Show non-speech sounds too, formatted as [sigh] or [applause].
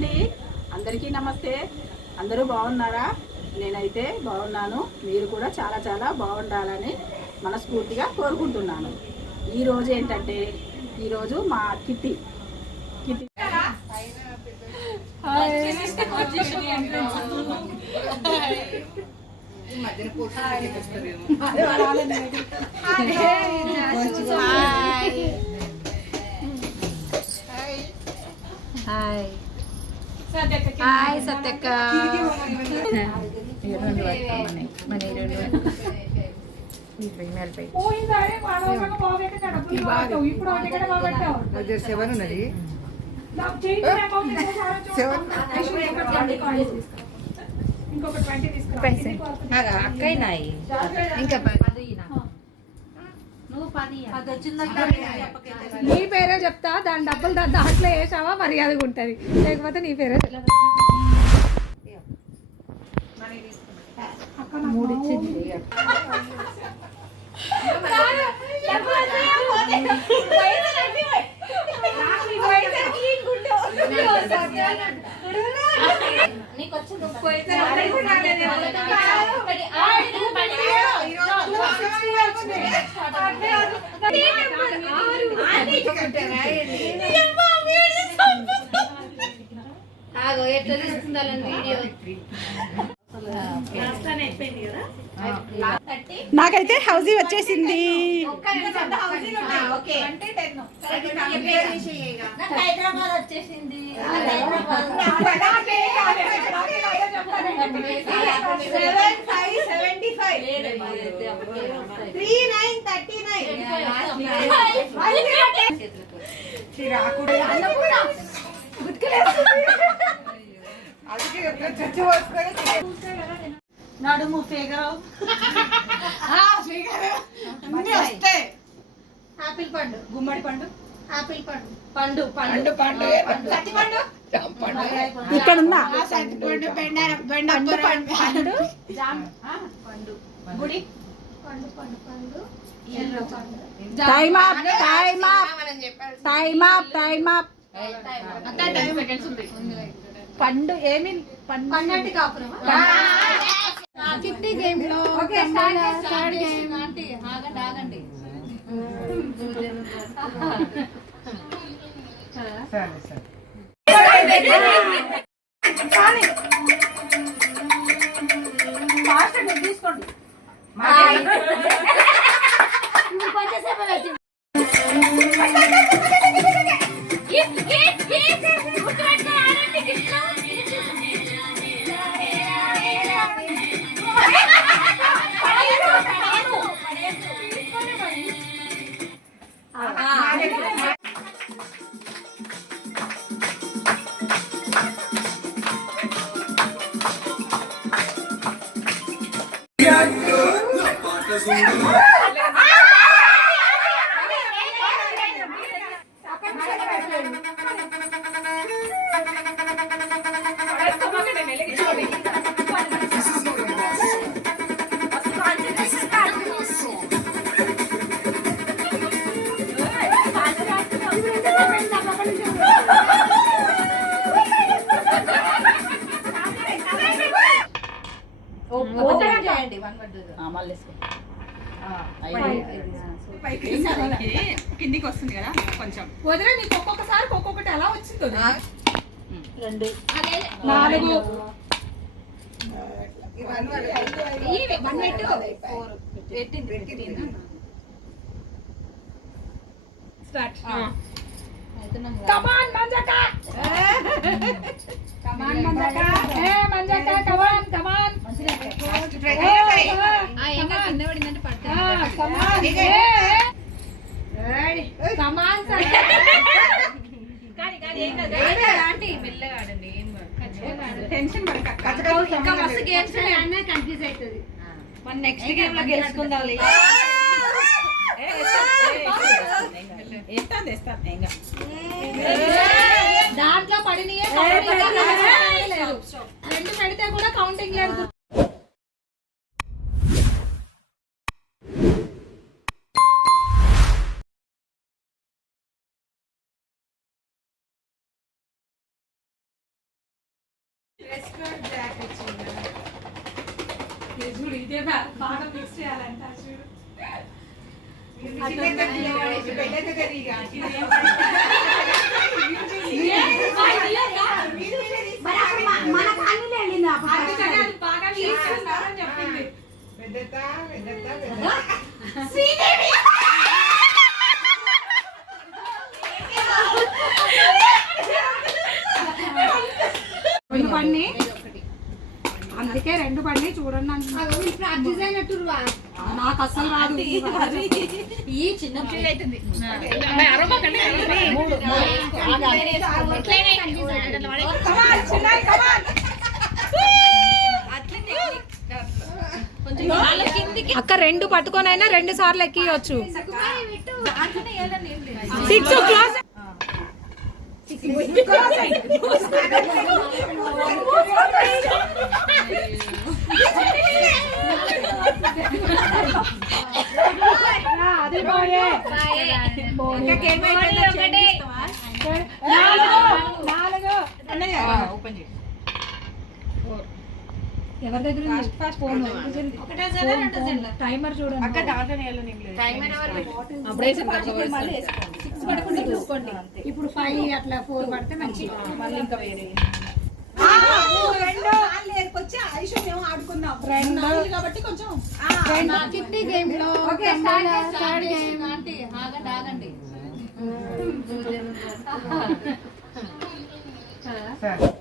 అండి. అందరికీ నమస్తే. అందరూ బాగున్నారా? నేనైతే బాగున్నాను. మీరు కూడా చాలా చాలా బాగుండాలని మనస్ఫూర్తిగా కోరుకుంటున్నాను. ఈరోజు ఏంటంటే ఈరోజు మా కిట్టి. కిట్టి. హాయ్. హాయ్ సత్యక్క. సెవెన్ ఉన్నది. అక్కయ్యాయి ఇంకా నీ పేరే చెప్తా దాని డబ్బులు దాని దాంట్లో వేసావా? మర్యాదగా ఉంటది. లేకపోతే నీ పేరే. ఆగో ఎట్లా తీసుకుందాలని వీడియో? నాకైతే హౌజీ వచ్చేసింది. హైదరాబాద్ నడుము ఫిగర్ వస్తాయి ఆపిల్ పండు గుమ్మడి పండు ఆపిల్ పండు పండు పండు పండు సత్తి పండు ఇక్కడ ఉందా సత్తి పండు బెండ బెండ పండు జామ్ ఆ, పండు గుడి పండు పండు పండు up time up time up time up పండు ఏమి? పండు పన్నెండు కాపురం కిట్టి గేమ్లో థర్డ్ గేమ్ ఆంటీ ఆగండి ఆగండి. సరే సరే. మళ్ళీ. కిందికి వస్తుంది కదా కొంచెం. వదిలే నీకు ఒక్కొక్కసారి ఒక్కొక్కటి ఎలా వచ్చిందో రెండు. నాలుగు. స్టార్ట్. కమాన్ మంజక! [laughs] కమాన్ మంజక కమాన్ కమాన్ కింద పడిందంటే పడతా కమాన్ కమాన్ ఆంటీ మెల్లగా ఆడండి ఏం టెన్షన్ పడక ఇంకా మస్తు గేమ్స్ అన్నీ కన్ఫ్యూజ్ అవుతుంది మన నెక్స్ట్ గేమ్లో గెలుచుకుందాం వేస్తాను వేస్తాను ఇంకా దాంట్లో పడినయే రెండు పెడితే కూడా కౌంటింగ్ లేదు ఇది చూడు ఇదే బాగా మిక్స్ చేయాలంట చూడు. [laughs] బాగా చెప్పింది. పెద్దత పెద్దత పెద్దత రెండు బండి అందుకే రెండు బండి చూడండి అంటున్నా. ప్రాక్టీస్ అయినట్టు నాకు అసలు రాదు ఈ చిన్న అక్క రెండు పట్టుకొనైనా రెండు సార్లు ఎక్కియచ్చు. సిక్స్ క్లాస్ ఎవరి దగ్గర టైమర్ చూడండి. నీళ్ళు ఇప్పుడు ఫైవ్ అట్లా ఫోర్ పడితే మంచిగా మళ్ళీ ఇంకా వేరే. కిట్టి గేమ్లో థర్డ్ గేమ్ ఆగండి ఆగండి సరే